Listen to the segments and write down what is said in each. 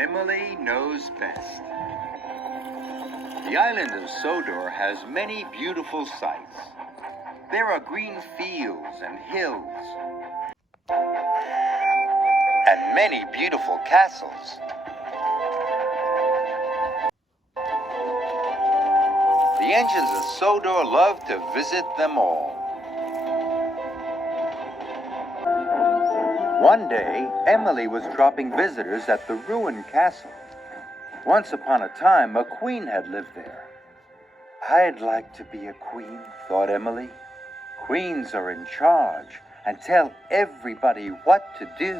Emily knows best. The island of Sodor has many beautiful sights. There are green fields and hills, and many beautiful castles. The engines of Sodor love to visit them all. One day, Emily was dropping visitors at the ruined castle. Once upon a time, a queen had lived there. I'd like to be a queen, thought Emily. Queens are in charge and tell everybody what to do.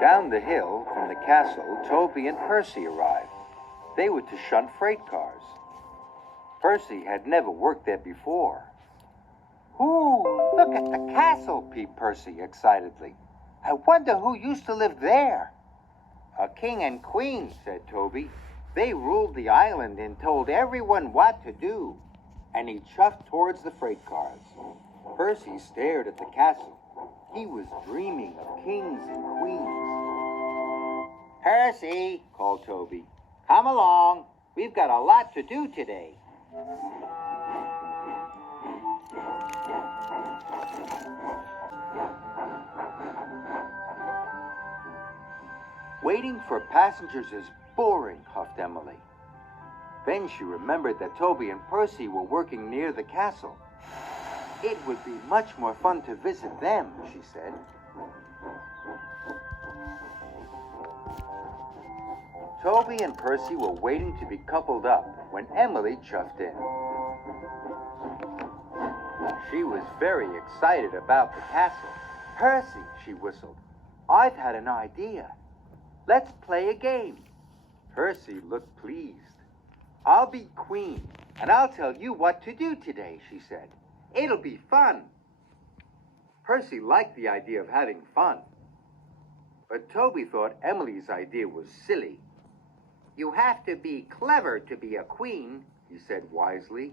Down the hill from the castle, Toby and Percy arrived. They were to shunt freight cars. Percy had never worked there before. Ooh, look at the castle, peeped Percy excitedly. I wonder who used to live there. A king and queen, said Toby. They ruled the island and told everyone what to do. And he chuffed towards the freight cars. Percy stared at the castle. He was dreaming of kings and queens. Percy, called Toby, come along. We've got a lot to do today. Waiting for passengers is boring, huffed Emily. Then she remembered that Toby and Percy were working near the castle. It would be much more fun to visit them, she said. Toby and Percy were waiting to be coupled up when Emily chuffed in. She was very excited about the castle. Percy, she whistled, I've had an idea. Let's play a game. Percy looked pleased. I'll be queen, and I'll tell you what to do today, she said. It'll be fun. Percy liked the idea of having fun. But Toby thought Emily's idea was silly. You have to be clever to be a queen, he said wisely,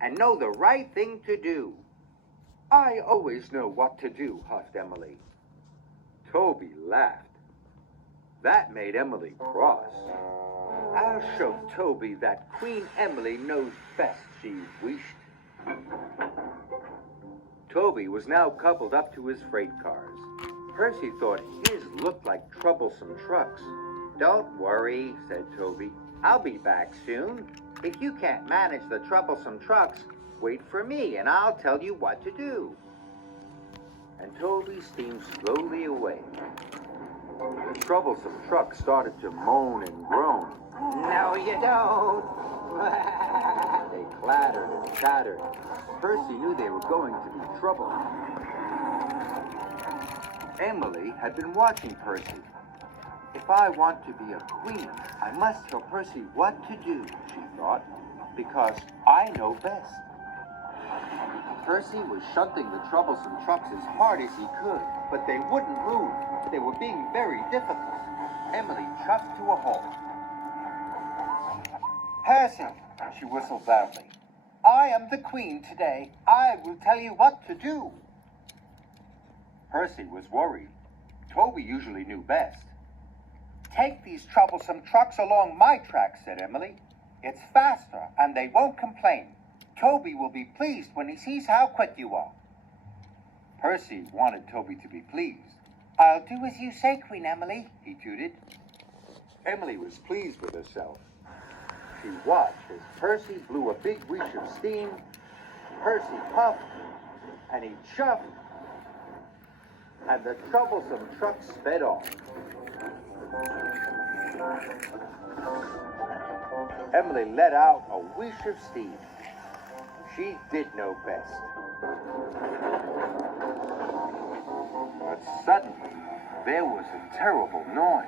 and know the right thing to do. I always know what to do, huffed Emily. Toby laughed. That made Emily cross. I'll show Toby that Queen Emily knows best, she wished. Toby was now coupled up to his freight cars. Percy thought his looked like troublesome trucks. Don't worry, said Toby. I'll be back soon. If you can't manage the troublesome trucks, wait for me and I'll tell you what to do. And Toby steamed slowly away. The troublesome truck started to moan and groan. No, you don't. They clattered and chattered. Percy knew they were going to be trouble. Emily had been watching Percy. If I want to be a queen, I must tell Percy what to do, she thought, because I know best. Percy was shunting the troublesome trucks as hard as he could, but they wouldn't move. They were being very difficult. Emily chuffed to a halt. Percy, she whistled loudly. I am the queen today. I will tell you what to do. Percy was worried. Toby usually knew best. Take these troublesome trucks along my tracks, said Emily. It's faster, and they won't complain. Toby will be pleased when he sees how quick you are. Percy wanted Toby to be pleased. I'll do as you say, Queen Emily, he tooted. Emily was pleased with herself. She watched as Percy blew a big whoosh of steam. Percy puffed, and he chuffed, and the troublesome truck sped off. Emily let out a whoosh of steam. She did know best. But suddenly, there was a terrible noise.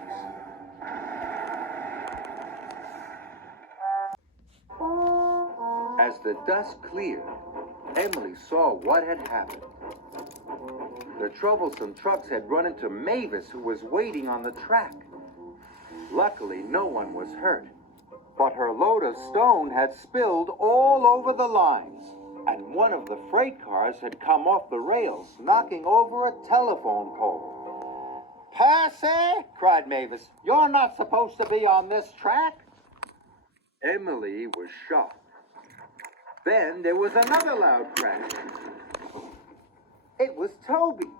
As the dust cleared, Emily saw what had happened. The troublesome trucks had run into Mavis, who was waiting on the track. Luckily, no one was hurt, but her load of stone had spilled all over the lines, and one of the freight cars had come off the rails, knocking over a telephone pole. Percy, cried Mavis, you're not supposed to be on this track. Emily was shocked. Then there was another loud crash. It was Toby.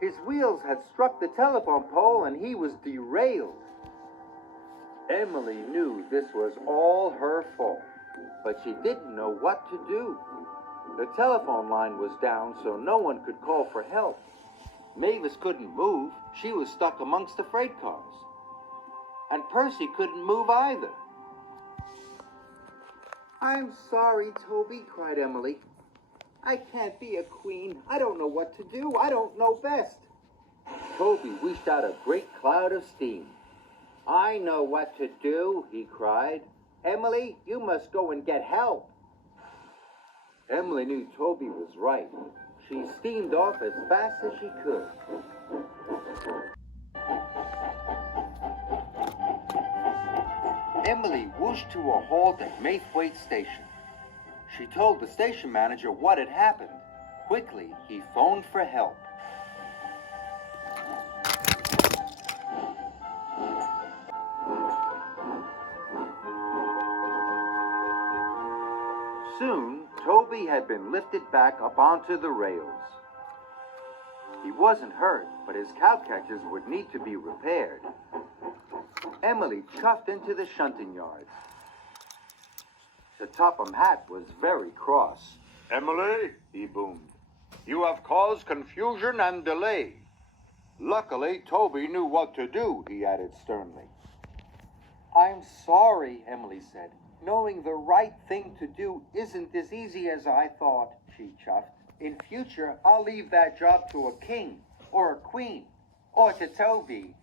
His wheels had struck the telephone pole and he was derailed. Emily knew this was all her fault, but she didn't know what to do. The telephone line was down, so no one could call for help. Mavis couldn't move. She was stuck amongst the freight cars. And Percy couldn't move either. I'm sorry, Toby, cried Emily. I can't be a queen. I don't know what to do. I don't know best. Toby wished out a great cloud of steam. I know what to do, he cried. Emily, you must go and get help. Emily knew Toby was right. She steamed off as fast as she could. Emily whooshed to a halt at Maithwaite Station. She told the station manager what had happened. Quickly, he phoned for help. Soon, Toby had been lifted back up onto the rails. He wasn't hurt, but his cowcatchers would need to be repaired. Emily chuffed into the shunting yard. Sir Topham Hatt was very cross. Emily, he boomed, you have caused confusion and delay. Luckily, Toby knew what to do, he added sternly. I'm sorry, Emily said. Knowing the right thing to do isn't as easy as I thought, she chuffed. In future, I'll leave that job to a king, or a queen, or to Toby.